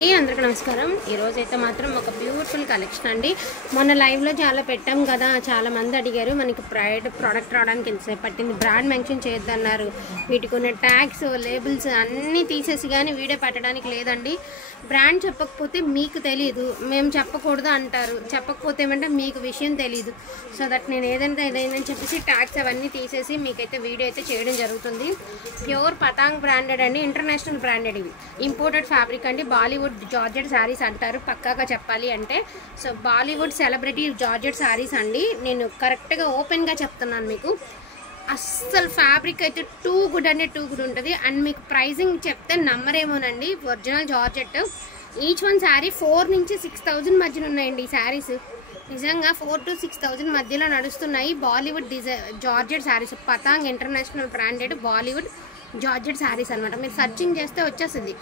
అందరికీ నమస్కారం। ఈ రోజు అయితే మాత్రం ఒక బ్యూటిఫుల్ కలెక్షన్ అండి। మొన్న లైవ్ లో చాలా పెట్టాం కదా, చాలా మంది అడిగారు మనకి ప్రోడక్ట్ రావడానికి ఎంతసేపు పట్టింది, బ్రాండ్ మెన్షన్ చేయొద్దన్నారు, వీటికి ఉన్న ట్యాగ్స్ లేబుల్స్ అన్నీ తీసేసి కానీ వీడియో పెట్టడానికి లేదండి। బ్రాండ్ చెప్పకపోతే మీకు తెలియదు, మేము చెప్పకూడదు అంటారు, చెప్పకపోతే ఏమంటే మీకు విషయం తెలియదు। సో దట్ నేను ఏదైనా చెప్పేసి ట్యాగ్స్ అవన్నీ తీసేసి మీకైతే వీడియో అయితే చేయడం జరుగుతుంది। ప్యూర్ పతాంగ్ బ్రాండెడ్ అండి, ఇంటర్నేషనల్ బ్రాండెడ్, ఇవి ఇంపోర్టెడ్ ఫ్యాబ్రిక్ అండి। బాలీవుడ్ జార్జెట్ శారీస్ అంటారు పక్కాగా చెప్పాలి అంటే। So Bollywood celebrity georgette saris అండి, నేను కరెక్ట్గా ఓపెన్గా చెప్తున్నాను మీకు। అస్సలు ఫ్యాబ్రిక్ అయితే టూ గుడ్ అంటే టూ గుడ్ ఉంటుంది। అండ్ మీకు ప్రైజింగ్ చెప్తే నమ్మరేమోనండి, original georgette each one sari 4 నుంచి 6,000 మధ్యన ఉన్నాయండి ఈ శారీస్। నిజంగా 4 to 6,000 మధ్యలో నడుస్తున్నాయి Bollywood georgette saris, Patang international branded Bollywood georgette saris అనమాట। మీరు సర్చింగ్ చేస్తే వచ్చేస్తుంది।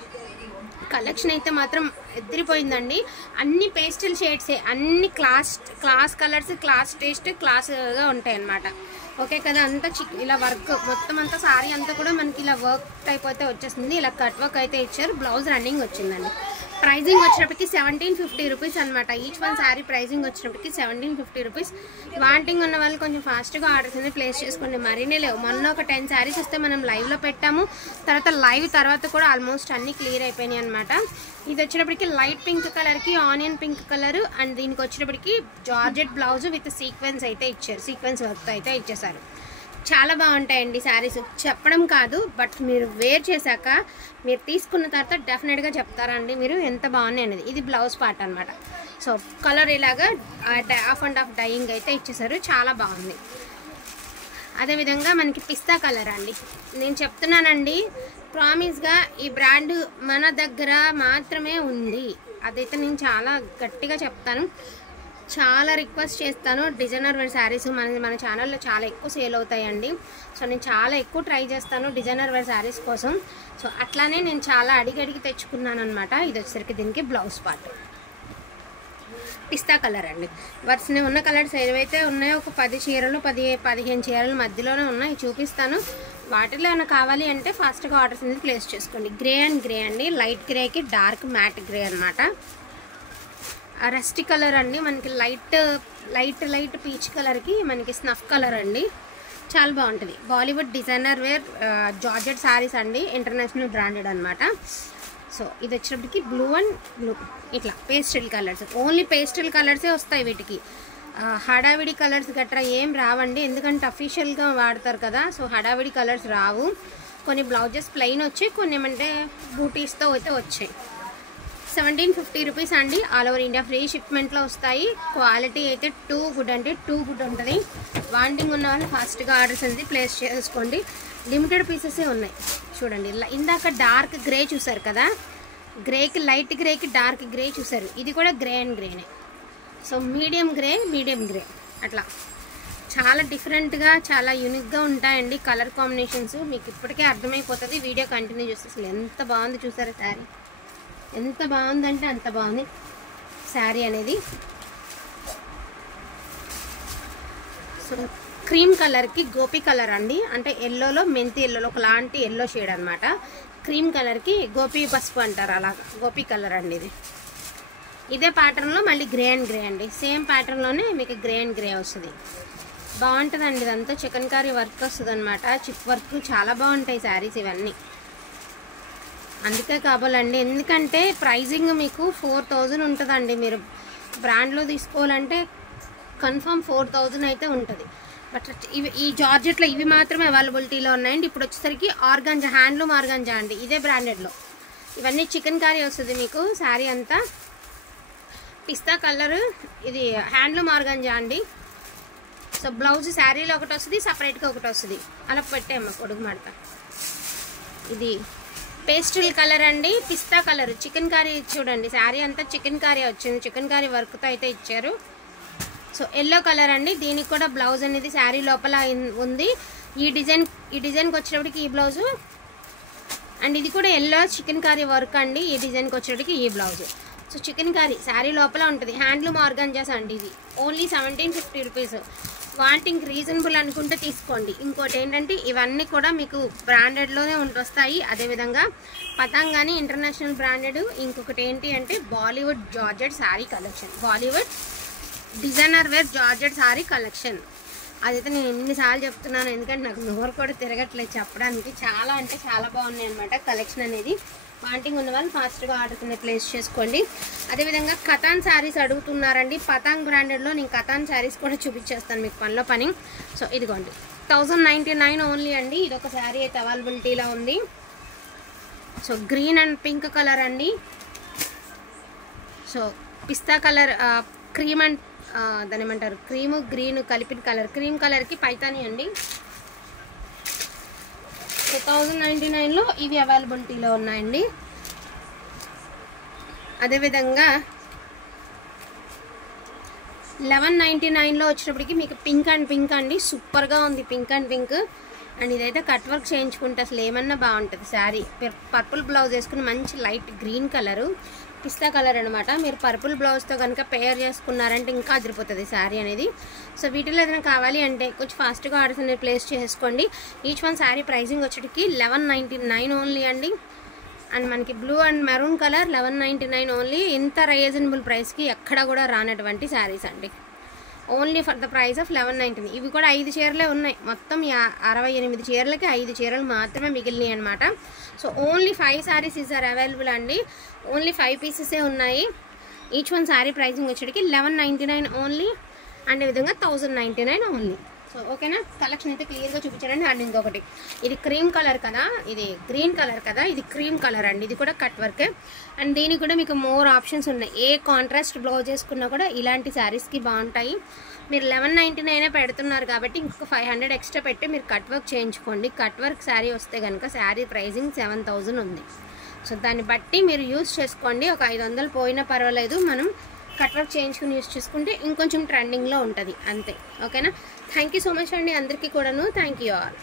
కలెక్షన్ అయితే మాత్రం ఎదిరిపోయిందండి, అన్ని పేస్టల్ షేడ్సే, అన్ని క్లాస్ కలర్స్, క్లాస్ టేస్ట్ క్లాస్గా ఉంటాయి అన్నమాట। ఓకే కదా, అంతా ఇలా వర్క్ మొత్తం అంతా సారీ అంతా కూడా మనకి ఇలా వర్క్ టైప్ అయితే వచ్చేస్తుంది, ఇలా కట్ వర్క్ అయితే ఇచ్చారు, బ్లౌజ్ రన్నింగ్ వచ్చిందండి। ప్రైజింగ్ వచ్చినప్పటికి 1750 రూపీస్ అనమాట। ఈచ్ వన్ శారీ ప్రైజింగ్ వచ్చినప్పటికి 1750 రూపీస్। వాంటింగ్ ఉన్న వాళ్ళు కొంచెం ఫాస్ట్గా ఆర్డర్స్ అనేది ప్లేస్ చేసుకోండి, మరీనే లేవు। మొన్న ఒక 10 శారీస్ వస్తే మనం లైవ్లో పెట్టాము, తర్వాత కూడా ఆల్మోస్ట్ అన్నీ క్లియర్ అయిపోయినాయి అనమాట। ఇది వచ్చేటప్పటికి లైట్ పింక్ కలర్కి ఆనియన్ పింక్ కలర్, అండ్ దీనికి వచ్చేటప్పటికి జార్జెట్ బ్లౌజ్ విత్ సీక్వెన్స్ అయితే ఇచ్చారు, సీక్వెన్స్ వర్క్ అయితే ఇచ్చేసారు। చాలా బాగుంటాయండి శారీస్, చెప్పడం కాదు బట్ మీరు వేర్ చేశాక మీరు తీసుకున్న తర్వాత డెఫినెట్గా చెప్తారండి మీరు ఎంత బాగున్నాయి అనేది। ఇది బ్లౌజ్ పార్ట్ అనమాట। సో కలర్ ఇలాగా ఆఫ్ అండ్ ఆఫ్ డైయింగ్ అయితే ఇచ్చేసారు, చాలా బాగుంది। అదేవిధంగా మనకి పిస్తా కలర్ అండి, నేను చెప్తున్నానండి ప్రామిస్గా ఈ బ్రాండ్ మన దగ్గర మాత్రమే ఉంది, అదైతే నేను చాలా గట్టిగా చెప్తాను, చాలా రిక్వెస్ట్ చేస్తాను। డిజైనర్ వేర్ శారీస్ మన ఛానల్లో చాలా ఎక్కువ సేల్ అవుతాయండి। సో నేను చాలా ఎక్కువ ట్రై చేస్తాను డిజైనర్ వేర్ శారీస్ కోసం। సో అట్లానే నేను చాలా అడిగి తెచ్చుకున్నాను అనమాట। ఇది వచ్చేసరికి దీనికి బ్లౌజ్ పార్ట్ పిస్తా కలర్ అండి। వరుసనే ఉన్న కలర్స్ ఏవైతే ఉన్నాయో ఒక 10 చీరలు 15 చీరల మధ్యలోనే ఉన్నాయి, చూపిస్తాను। వాటిలో ఏమైనా కావాలి అంటే ఫాస్ట్గా ఆర్డర్స్ అనేది ప్లేస్ చేసుకోండి। గ్రే అండ్ గ్రే అండి, లైట్ గ్రేకి డార్క్ మ్యాట్ గ్రే అనమాట। రస్టీ కలర్ అండి, మనకి లైట్ పీచ్ కలర్కి మనకి స్నఫ్ కలర్ అండి, చాలా బాగుంటుంది। Bollywood designer wear georgette saris అండి, ఇంటర్నేషనల్ బ్రాండెడ్ అనమాట। సో ఇది వచ్చేటప్పటికి బ్లూ అండ్ బ్లూ, ఇట్లా పేస్టల్ కలర్స్, ఓన్లీ పేస్టల్ కలర్సే వస్తాయి వీటికి, హడావిడి కలర్స్ గట్రా ఏం రావండి, ఎందుకంటే అఫీషియల్గా వాడతారు కదా, సో హడావిడి కలర్స్ రావు। కొన్ని బ్లౌజెస్ ప్లెయిన్ వచ్చాయి, కొన్ని ఏమంటే బూటీస్తో అయితే వచ్చాయి। 1750 రూపీస్ అండి, ఆల్ ఓవర్ ఇండియా ఫ్రీ షిప్మెంట్లో వస్తాయి। క్వాలిటీ అయితే టూ గుడ్ అంటే టూ గుడ్ ఉంటుంది। వాంటింగ్ ఉన్న వాళ్ళు ఫాస్ట్గా ఆర్డర్స్ అనేది ప్లేస్ చేసుకోండి, లిమిటెడ్ పీసెసే ఉన్నాయి। చూడండి ఇందాక డార్క్ గ్రే చూసారు కదా, గ్రేకి లైట్ గ్రేకి డార్క్ గ్రే చూసారు, ఇది కూడా గ్రే అండ్ గ్రేనే। సో మీడియం గ్రే అట్లా చాలా డిఫరెంట్గా చాలా యూనిక్గా ఉంటాయండి కలర్ కాంబినేషన్స్, మీకు ఇప్పటికే అర్థమైపోతుంది వీడియో కంటిన్యూ చేస్తే। అసలు ఎంత బాగుంది చూసారా శారీ, ఎంత బాగుందంటే అంత బాగుంది శారీ అనేది। సో క్రీమ్ కలర్కి గోపి కలర్ అండి, అంటే ఎల్లోలో మెంతి ఎల్లోలో ఒకలాంటి ఎల్లో షేడ్ అనమాట, క్రీమ్ కలర్కి గోపి పసుపు అంటారు, అలాగా గోపి కలర్ అండి ఇది। ఇదే ప్యాటర్న్లో మళ్ళీ గ్రే అండ్ గ్రే అండి, సేమ్ ప్యాటర్న్లోనే మీకు గ్రే అండ్ గ్రే వస్తుంది, బాగుంటుందండి। ఇదంతా చికెన్ కర్రీ వర్క్ వస్తుంది అనమాట, చిప్ వర్క్, చాలా బాగుంటాయి శారీస్ ఇవన్నీ, అందుకే కావాలండి। ఎందుకంటే ప్రైజింగ్ మీకు 4000 ఉంటుందండి, మీరు బ్రాండ్లో తీసుకోవాలంటే కన్ఫర్మ్ 4000 అయితే ఉంటుంది। బట్ ఈ జార్జెట్లో ఇవి మాత్రమే అవైలబిలిటీలో ఉన్నాయండి। ఇప్పుడు వచ్చేసరికి ఆర్గాంజా, హ్యాండ్లూమ్ ఆర్గాంజా అండి, ఇదే బ్రాండెడ్లో, ఇవన్నీ చికెన్ కర్రీ వస్తుంది మీకు శారీ అంతా। పిస్తా కలర్, ఇది హ్యాండ్లూమ్ ఆర్గాంజా అండి। సో బ్లౌజ్ శారీలో ఒకటి వస్తుంది, సపరేట్గా ఒకటి వస్తుంది, అలా పెట్టేమ్మా పొడుగు మడత। ఇది పేస్టల్ కలర్ అండి, పిస్తా కలర్, చికెన్ కర్రీ చూడండి, శారీ అంతా చికెన్ కర్రీ వచ్చింది, చికెన్ కర్రీ వర్క్తో అయితే ఇచ్చారు। సో ఎల్లో కలర్ అండి, దీనికి కూడా బ్లౌజ్ అనేది శారీ లోపల ఉంది, ఈ డిజైన్కి వచ్చేటప్పటికి ఈ బ్లౌజు, అండ్ ఇది కూడా ఎల్లో చికెన్ కర్రీ వర్క్ అండి, ఈ డిజైన్కి వచ్చేటప్పటికి ఈ blouse. So chicken curry sari లోపల ఉంటుంది, హ్యాండ్లూమ్ ఆర్గాంజాస్ అండి, ఇది ఓన్లీ 1750 రూపీస్। వాంటింగ్ రీజనబుల్ అనుకుంటే తీసుకోండి. ఇంకోటి ఏంటంటే ఇవన్నీ కూడా మీకు బ్రాండెడ్లోనే వస్తాయి. అదేవిధంగా పతంగ్ కానీ ఇంటర్నేషనల్ బ్రాండెడ్. ఇంకొకటి ఏంటి అంటే Bollywood georgette sari collection, Bollywood designer wear georgette sari collection. అదైతే నేను ఎన్నిసార్లు చెప్తున్నాను, ఎందుకంటే నాకు నోరు కూడా తిరగట్లేదు చెప్పడానికి. చాలా అంటే చాలా బాగున్నాయి అనమాట కలెక్షన్ అనేది. వాంటింగ్ ఉన్న వాళ్ళు ఫాస్ట్గా ఆర్డర్ కింద ప్లేస్ చేసుకోండి. అదేవిధంగా కతాన్ శారీస్ అడుగుతున్నారండి. పతాంగ్ బ్రాండెడ్లో నేను కతాన్ శారీస్ కూడా చూపించేస్తాను మీకు పనిలో పని. సో ఇదిగోండి 1099 ఓన్లీ అండి. ఇదొక శారీ అయితే అవైలబిలిటీలో ఉంది. So green and pink colour అండి. సో పిస్తా కలర్, క్రీమ్ అండ్ దాని ఏమంటారు క్రీము గ్రీన్ కలిపిన కలర్, క్రీమ్ కలర్కి పైతాని అండి. సో 1099లో ఇవి అవైలబిలిటీలో ఉన్నాయండి. అదేవిధంగా 1199లో వచ్చేటప్పటికి మీకు పింక్ అండ్ పింక్ అండి. సూపర్గా ఉంది పింక్ అండ్ పింక్. అండ్ ఇదైతే కట్ వర్క్ చేయించుకుంటే అసలు ఏమన్నా బాగుంటుంది శారీ. పర్పుల్ బ్లౌజ్ వేసుకుని మంచి లైట్ గ్రీన్ కలరు, పిస్తా కలర్ అనమాట. మీరు పర్పుల్ బ్లౌజ్తో కనుక పేర్ చేసుకున్నారంటే ఇంకా అదిరిపోతుంది శారీ అనేది. సో వీటిలో ఏదైనా కావాలి అంటే కొంచెం ఫాస్ట్గా ఆర్డర్స్ అనేది ప్లేస్ చేసుకోండి. ఈచ్ వన్ శారీ ప్రైజింగ్ వచ్చేటికి 1199 ఓన్లీ అండి. అండ్ మనకి blue and maroon colour 1199 only. ఇంత రీజనబుల్ ప్రైస్కి ఎక్కడ కూడా రానటువంటి శారీస్ అండి. Only for the price of 1199. ఇవి కూడా 5 చీరలే ఉన్నాయి. మొత్తం 68 చీరలకి 5 చీరలు మాత్రమే మిగిలినాయి అనమాట. So only 5 saris is are available అండి. ఓన్లీ 5 పీసెసే ఉన్నాయి. ఈచ్ వన్ శారీ ప్రైజింగ్ వచ్చేటికి 1199 ఓన్లీ. అండ్ ఈ విధంగా 1099 ఓన్లీ. సో ఓకేనా, కలెక్షన్ అయితే క్లియర్గా చూపించారండి. అండ్ ఇంకొకటి ఇది క్రీమ్ కలర్ కదా, ఇది గ్రీన్ కలర్ కదా, ఇది క్రీమ్ కలర్ అండి. ఇది కూడా కట్ వర్క్. అండ్ దీనికి కూడా మీకు మోర్ ఆప్షన్స్ ఉన్నాయి. ఏ కాంట్రాస్ట్ బ్లౌజ్ వేసుకున్నా కూడా ఇలాంటి శారీస్కి బాగుంటాయి. మీరు 1199 పెడుతున్నారు కాబట్టి ఇంకొక 500 ఎక్స్ట్రా పెట్టి మీరు కట్ వర్క్ చేయించుకోండి. కట్ వర్క్ శారీ వస్తే కనుక శారీ ప్రైజింగ్ 7000 ఉంది. సో దాన్ని బట్టి మీరు యూజ్ చేసుకోండి. ఒక 500 పోయినా పర్వాలేదు, మనం కట్ వర్క్ చేయించుకుని యూజ్ చేసుకుంటే ఇంకొంచెం ట్రెండింగ్లో ఉంటుంది అంతే. ఓకేనా, థ్యాంక్ యూ సో మచ్ అండి అందరికీ కూడాను. Thank you all.